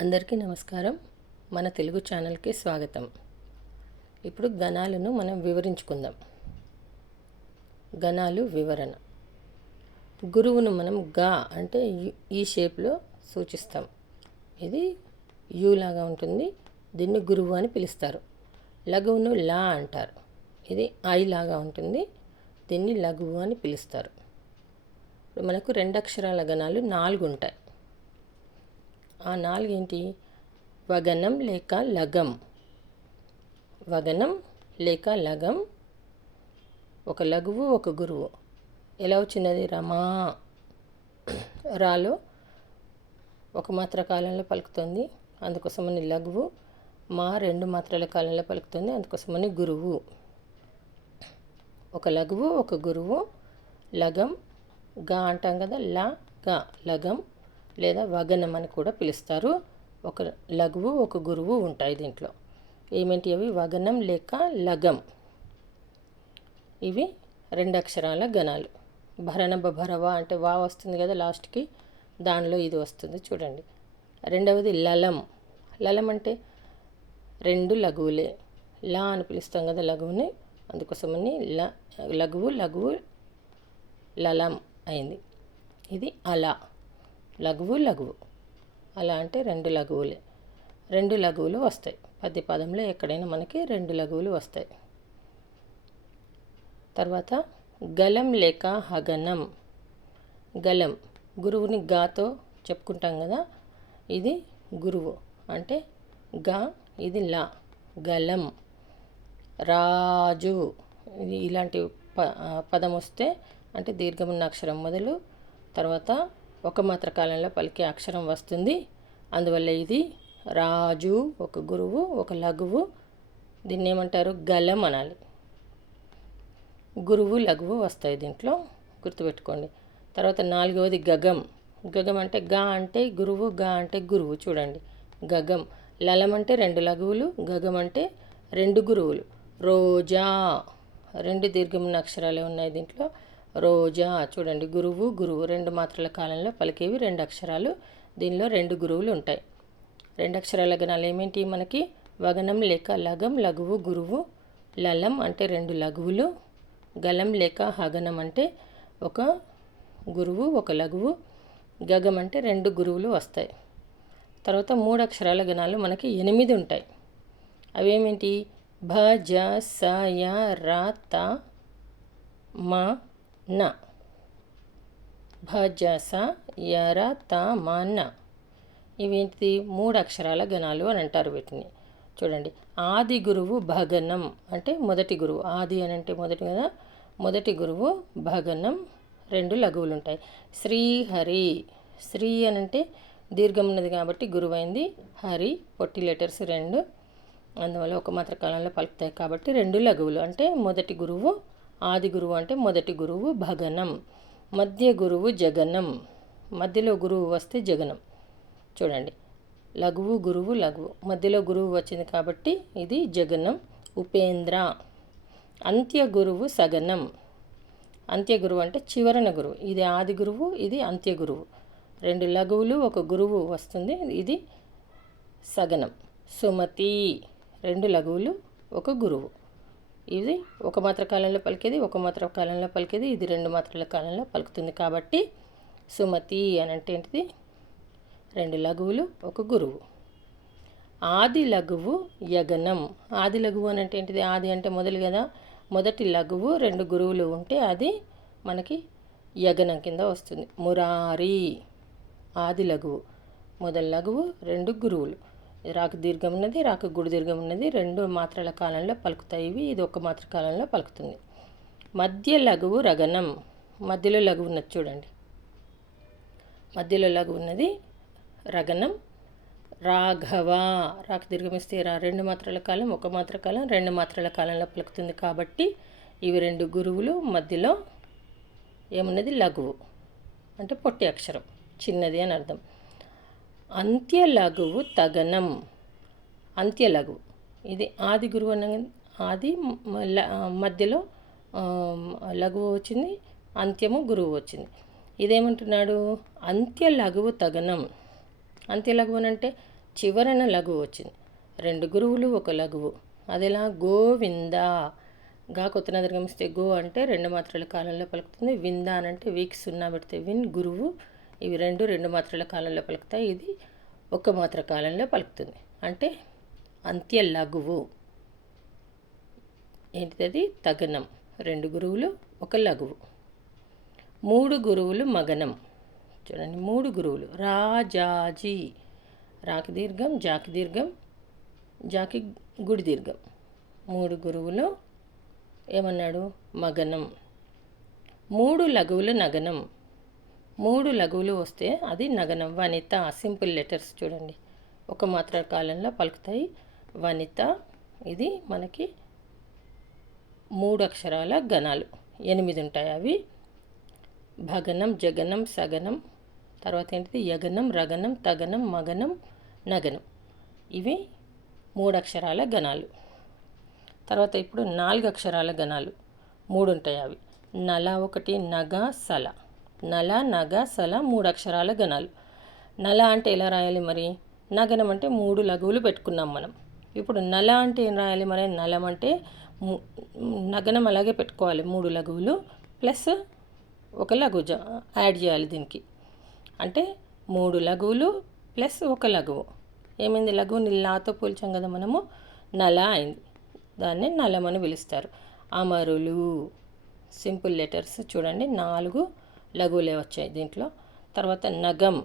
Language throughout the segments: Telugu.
అందరికీ నమస్కారం. మన తెలుగు ఛానల్కి స్వాగతం. ఇప్పుడు గణాలను మనం వివరించుకుందాం. గణాలు వివరణ. గురువును మనం గా అంటే ఈ షేప్లో సూచిస్తాం. ఇది యూ లాగా ఉంటుంది. దీన్ని గురువు అని పిలుస్తారు. లఘువును లా అంటారు. ఇది ఐ లాగా ఉంటుంది. దీన్ని లఘువు అని పిలుస్తారు. ఇప్పుడు మనకు రెండు అక్షరాల గణాలు నాలుగు ఉంటాయి ఆ నాలుగేంటి? వగనం లేక లగం. వగనం లేక లగం. ఒక లఘువు ఒక గురువు. ఎలా వచ్చినది రమా. రాలో ఒక మాత్ర కాలంలో పలుకుతుంది అందుకోసమని లఘువు. మా రెండు మాత్రల కాలంలో పలుకుతుంది అందుకోసమని గురువు. ఒక లఘువు ఒక గురువు. లగం గా అంటాం కదా? ల గా. లగం లేదా వగనం అని కూడా పిలుస్తారు. ఒక లఘువు ఒక గురువు ఉంటాయి దీంట్లో. ఏమేంటి అవి? వగనం లేక లగం ఇవి రెండు అక్షరాల గణాలు. భరణ భరవ అంటే వా వస్తుంది కదా లాస్ట్కి దానిలో ఇది వస్తుంది చూడండి. రెండవది లలం. లలం అంటే రెండు లఘువులే. లా అని పిలుస్తాం కదా లఘువుని అందుకోసమని ల లఘువు లఘువు లలం అయింది. ఇది అలా. లఘువు లఘువు. అలా అంటే రెండు లఘువులే. రెండు లఘువులు వస్తాయి. పది పదంలో ఎక్కడైనా మనకి రెండు లఘువులు వస్తాయి. తర్వాత గలం లేక హగనం. గలం గురువుని గాతో చెప్పుకుంటాం కదా ఇది గురువు. అంటే గా ఇది లా. గలం రాజు. ఇలాంటి ప పదం వస్తే అంటే దీర్ఘమున్న అక్షరం మొదలు తర్వాత ఒక మాత్ర కాలంలో పలికే అక్షరం వస్తుంది. అందువల్ల ఇది రాజు ఒక గురువు ఒక లఘువు. దీన్ని ఏమంటారు? గలం అనాలి. గురువు లఘువు వస్తాయి దీంట్లో. గుర్తుపెట్టుకోండి. తర్వాత నాలుగవది గగం. గగం అంటే గా అంటే గురువు గా అంటే గురువు. చూడండి. గగం. లలం అంటే రెండు లఘువులు గగం అంటే రెండు గురువులు. రోజా. రెండు దీర్ఘమున్న అక్షరాలే ఉన్నాయి దీంట్లో. రోజా చూడండి గురువు గురువు రెండు మాత్రల కాలంలో పలికేవి రెండు అక్షరాలు. దీనిలో రెండు గురువులు ఉంటాయి. రెండు అక్షరాల గణాలు ఏమేంటి మనకి? వగనం లేక లగం లఘువు గురువు. లలం అంటే రెండు లఘువులు. గలం లేక హగనం అంటే ఒక గురువు ఒక లఘువు. గగం అంటే రెండు గురువులు వస్తాయి. తర్వాత మూడు అక్షరాల గణాలు మనకి ఎనిమిది ఉంటాయి. అవేమిటి? భ జ స య ర త మ న. భజస యర త మ న. ఇవేంటిది? మూడు అక్షరాల గణాలు అని అంటారు వీటిని. చూడండి. ఆది గురువు భగనం అంటే మొదటి గురువు. ఆది అని అంటే మొదటి కదా? మొదటి గురువు భగనం. రెండు లఘువులు ఉంటాయి. శ్రీహరి. శ్రీ అని అంటే దీర్ఘం ఉన్నది కాబట్టి గురువైంది. హరి పొట్టి లెటర్స్ రెండు. అందువల్ల ఒక మాత్ర కాలంలో పలుకుతాయి కాబట్టి రెండు లఘువులు. అంటే మొదటి గురువు ఆది గురువు అంటే మొదటి గురువు భగనం మధ్య గురువు జగనం మధ్యలో గురువు వస్తే జగనం. చూడండి లఘువు గురువు లఘువు. మధ్యలో గురువు వచ్చింది కాబట్టి ఇది జగనం ఉపేంద్ర. అంత్య గురువు సగనం. అంత్య గురువు అంటే చివరన గురువు. ఇది ఆది గురువు ఇది అంత్య గురువు. రెండు లఘువులు ఒక గురువు వస్తుంది ఇది సగనం. సుమతి రెండు లఘువులు ఒక గురువు. ఇది ఒక మాత్ర కాలంలో పలికేది ఒక మాత్ర కాలంలో పలికేది ఇది రెండు మాత్రల కాలంలో పలుకుతుంది కాబట్టి సుమతి అని అంటే ఏంటిది? రెండు లఘువులు ఒక గురువు. ఆది లఘువు యగనం. ఆది లఘువు అని అంటే ఏంటిది? ఆది అంటే మొదలు కదా. మొదటి లఘువు రెండు గురువులు ఉంటే అది మనకి యగనం కింద వస్తుంది. మురారి. ఆది లఘువు. మొదటి లఘువు రెండు గురువులు. రాకు దీర్ఘం ఉన్నది రాకు గుడి దీర్ఘం ఉన్నది. రెండు మాత్రల కాలంలో పలుకుతాయి ఇవి. ఇది ఒక మాత్ర కాలంలో పలుకుతుంది. మధ్య లఘువు రగనం మధ్యలో లఘువు ఉన్నది చూడండి. మధ్యలో లఘువు ఉన్నది రగనం రాఘవ. రాకు దీర్ఘమిస్తే రా. రెండు మాత్రల కాలం ఒక మాత్ర కాలం రెండు మాత్రల కాలంలో పలుకుతుంది కాబట్టి ఇవి రెండు గురువులు మధ్యలో ఏమున్నది? లఘువు. అంటే పొట్టి అక్షరం. చిన్నది అని అర్థం. అంత్య లఘువు తగనం. అంత్య లఘువు ఇది ఆది గురువు అనగా ఆది మధ్యలో లఘువు వచ్చింది అంత్యము గురువు వచ్చింది. ఇదేమంటున్నాడు? అంత్య లఘువు తగనం. అంత్య లఘువు అని అంటే చివరన లఘువు వచ్చింది. రెండు గురువులు ఒక లఘువు. అదేలా గోవింద. గా కొత్తన గమిస్తే గో అంటే రెండు మాత్రల కాలంలో పలుకుతుంది. వింద అని అంటే వీక్ సున్నా పెడితే విన్ గురువు ఇవి రెండు రెండు మాత్రల కాలంలో పలుకుతాయి. ఇది ఒక మాత్ర కాలంలో పలుకుతుంది. అంటే అంత్య లఘువు. ఏంటిది తగనం. రెండు గురువులు ఒక లఘువు. మూడు గురువులు మగనం. చూడండి మూడు గురువులు. రాజాజీ రాకి దీర్ఘం జాకి దీర్ఘం జాకి గుడి దీర్ఘం. మూడు గురువులు ఏమన్నాడు? మగనం. మూడు లఘువులు నగనం. మూడు లఘువులు వస్తే అది నగనం వనిత సింపుల్ లెటర్స్ చూడండి. ఒక మాత్ర కాలంలో పలుకుతాయి. వనిత ఇది మనకి మూడు అక్షరాల గణాలు. ఎనిమిది ఉంటాయి అవి. భగనం జగనం సగనం. తర్వాత ఏంటిది? యగనం రగనం తగనం మగనం నగనం. ఇవి మూడు అక్షరాల గణాలు. తర్వాత ఇప్పుడు నాలుగు అక్షరాల గణాలు. మూడు ఉంటాయి అవి. నల ఒకటి నగ సల. నల నగ సల మూడు అక్షరాల గణాలు. నల అంటే ఎలా రాయాలి మరి? నగనం అంటే మూడు లఘువులు పెట్టుకున్నాం మనం. ఇప్పుడు నల అంటే ఏం రాయాలి మరి? నలం అంటే నగనం అలాగే పెట్టుకోవాలి. మూడు లఘువులు ప్లస్ ఒక లఘు యాడ్ చేయాలి దీనికి. అంటే మూడు లఘువులు ప్లస్ ఒక లఘువు. ఏమైంది? లఘువుని లాతో పోల్చాం కదా మనము. నల అయింది. దాన్ని నలమని పిలుస్తారు. అమరులు. సింపుల్ లెటర్స్ చూడండి. నాలుగు లఘువులే వచ్చాయి దీంట్లో. తర్వాత నగం.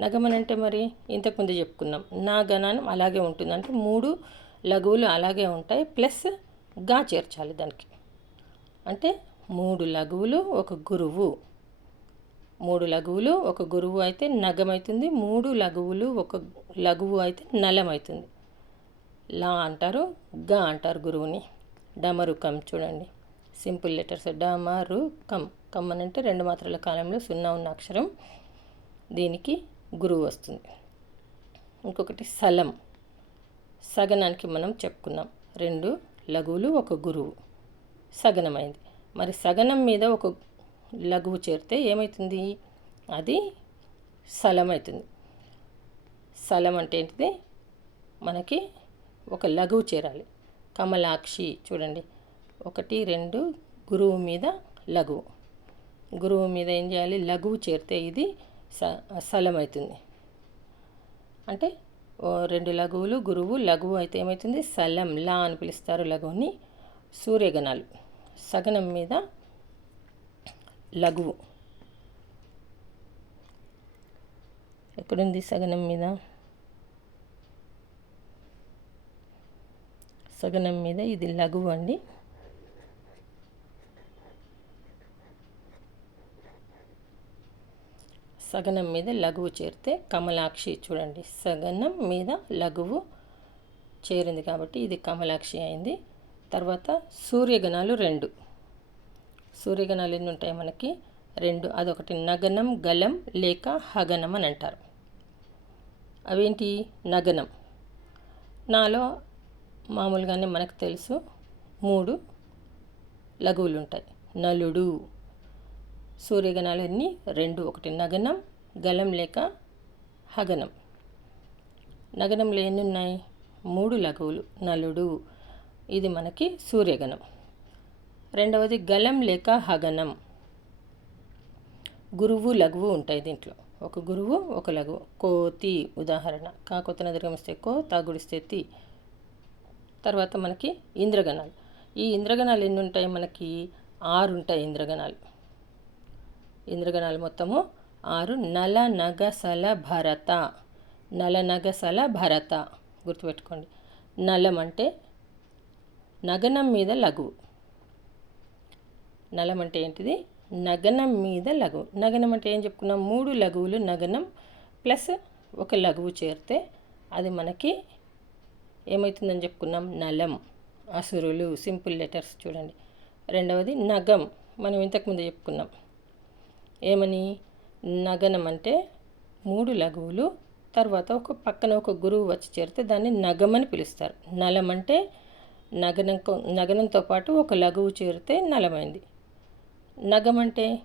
నగం అని అంటే మరి ఇంతకుముందు చెప్పుకున్నాం. నా గణానం అలాగే ఉంటుంది. అంటే మూడు లఘువులు అలాగే ఉంటాయి. ప్లస్గా చేర్చాలి దానికి. అంటే మూడు లఘువులు ఒక గురువు. మూడు లఘువులు ఒక గురువు అయితే నగమవుతుంది మూడు లఘువులు ఒక లఘువు అయితే నలమవుతుంది లా అంటారు గా అంటారు గురువుని. డమరుకం చూడండి. Simple letters. డమరుకం. కమ్ అంటే రెండు మాత్రల కాలంలో సున్నా ఉన్న అక్షరం దీనికి గురువు వస్తుంది. ఇంకొకటి సలం. సగనానికి మనం చెప్పుకున్నాం. రెండు లఘువులు ఒక గురువు. సగనమైంది. మరి సగనం మీద ఒక లఘువు చేరితే ఏమవుతుంది అది సలం అవుతుంది సలం అంటే ఏంటిది? మనకి ఒక లఘువు చేరాలి. కమలాక్షి చూడండి. ఒకటి రెండు గురువు మీద లఘువు. గురువు మీద ఏం చేయాలి? లఘువు చేరితే ఇది స అవుతుంది అంటే రెండు లఘువులు గురువు లఘువు అయితే ఏమవుతుంది సలం లా అని పిలుస్తారు లఘువుని. సూర్యగణాలు. సగనం మీద లఘువు. ఎక్కడుంది సగనం మీద? సగనం మీద ఇది లఘువు అండి. సగనం మీద లఘువు చేరితే కమలాక్షి చూడండి సగనం మీద లఘువు చేరింది కాబట్టి ఇది కమలాక్షి అయింది. తర్వాత సూర్యగణాలు రెండు. సూర్యగణాలు ఎన్ని ఉంటాయి మనకి? రెండు. అదొకటి నగనం గలం లేక హగనం అని అంటారు. అవేంటి? నగనం. నాలో మామూలుగానే మనకు తెలుసు మూడు లఘువులు ఉంటాయి. నలుడు సూర్యగణాలన్నీ రెండు ఒకటి నగనం గలం లేక హగనం. నగనంలో ఎన్ని ఉన్నాయి మూడు లఘువులు నలుడు. ఇది మనకి సూర్యగణం. రెండవది గలం లేక హగనం. గురువు లఘువు ఉంటాయి దీంట్లో. ఒక గురువు ఒక లఘువు. కోతి ఉదాహరణ. కాకొత్తన దిర్గమిస్తే కో తాగుడిస్తే తి. తర్వాత మనకి ఇంద్రగణాలు. ఈ ఇంద్రగణాలు ఎన్ని ఉంటాయి? మనకి ఆరు ఉంటాయి ఇంద్రగణాలు. ఇంద్రగణాలు మొత్తము ఆరు. నల నగసల భరత. నల నగసల భరత. గుర్తుపెట్టుకోండి. నలం అంటే నగనం మీద లఘువు నలం అంటే ఏంటిది? నగనం మీద లఘువు నగనం అంటే ఏం చెప్పుకున్నాం? మూడు లఘువులు నగనం ప్లస్ ఒక లఘువు చేరితే అది మనకి ఏమవుతుందని చెప్పుకున్నాం? నలం. అసురులు సింపుల్ లెటర్స్ చూడండి. రెండవది నగం. మనం ఇంతకుముందు చెప్పుకున్నాం. ఏమని? నగనం అంటే మూడు లఘువులు. తర్వాత ఒక పక్కన ఒక గురువు వచ్చి చేరితే దాన్ని నగమని పిలుస్తారు. నలం అంటే నగనం నగనంతో పాటు ఒక లఘువు చేరితే నలమైంది. నగం అంటే?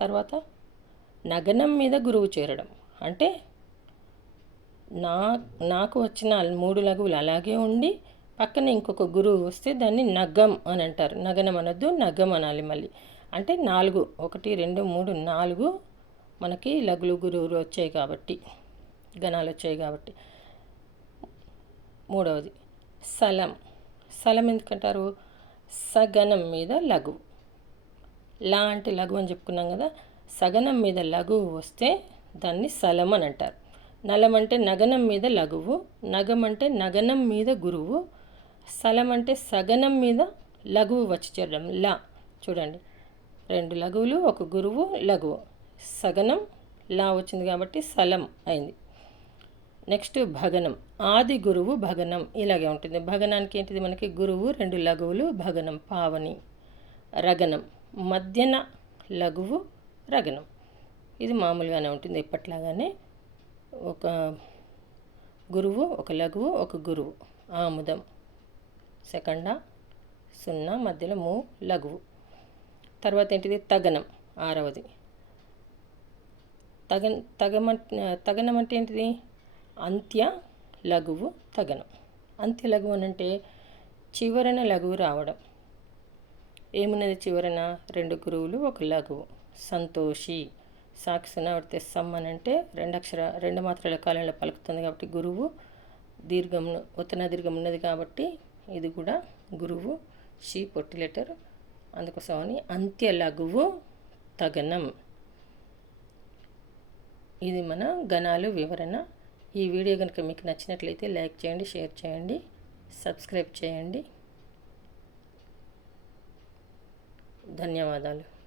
తర్వాత నగనం మీద గురువు చేరడం. అంటే నా నాకు వచ్చిన మూడు లఘువులు అలాగే ఉండి పక్కన ఇంకొక గురువు వస్తే దాన్ని నగం అని అంటారు. నగనం అనొద్దు నగం అనాలి మళ్ళీ. అంటే నాలుగు ఒకటి రెండు మూడు నాలుగు మనకి లఘులు గురువులు వచ్చాయి కాబట్టి గణాలు వచ్చాయి కాబట్టి. మూడవది సలం. సలం ఎందుకంటారు? సగనం మీద లఘు. లా అంటే లఘు అని చెప్పుకున్నాం కదా సగనం మీద లఘువు వస్తే దాన్ని సలం అని అంటారు. నలం అంటే నగనం మీద లఘువు నగం అంటే నగనం మీద గురువు సలం అంటే సగనం మీద లఘువు వచ్చి చేరడం. లా. చూడండి. రెండు లఘువులు ఒక గురువు లఘువు. సగనం లా వచ్చింది కాబట్టి సలం అయింది. నెక్స్ట్ భగనం ఆది గురువు భగనం ఇలాగే ఉంటుంది. భగనానికి ఏంటిది మనకి? గురువు రెండు లఘువులు భగనం పావని రగనం మధ్యన లఘువు రగనం ఇది మామూలుగానే ఉంటుంది ఎప్పట్లాగానే. ఒక గురువు ఒక లఘువు ఒక గురువు. ఆముదం. సెకండా సున్నా మధ్యలో మూ లఘువు. తర్వాత ఏంటిది? తగనం ఆరవది. తగన్ తగమ తగనం అంటే ఏంటిది? అంత్య లఘువు తగనం. అంత్య లఘువు అని అంటే చివరన లఘువు రావడం. ఏమున్నది చివరన? రెండు గురువులు ఒక లఘువు. సంతోషి. సాక్షిన పడితే సమ్ అని అంటే రెండు అక్షర రెండు మాత్రల కాలంలో పలుకుతుంది కాబట్టి గురువు దీర్ఘం ఉత్తన దీర్ఘం ఉన్నది కాబట్టి ఇది కూడా గురువు షీ పొట్టి లెటర్ అందుకోసమని అంత్య లఘువు తగనం. ఇది మన గణాలు వివరణ. ఈ వీడియో కనుక మీకు నచ్చినట్లయితే లైక్ చేయండి షేర్ చేయండి సబ్స్క్రైబ్ చేయండి. ధన్యవాదాలు.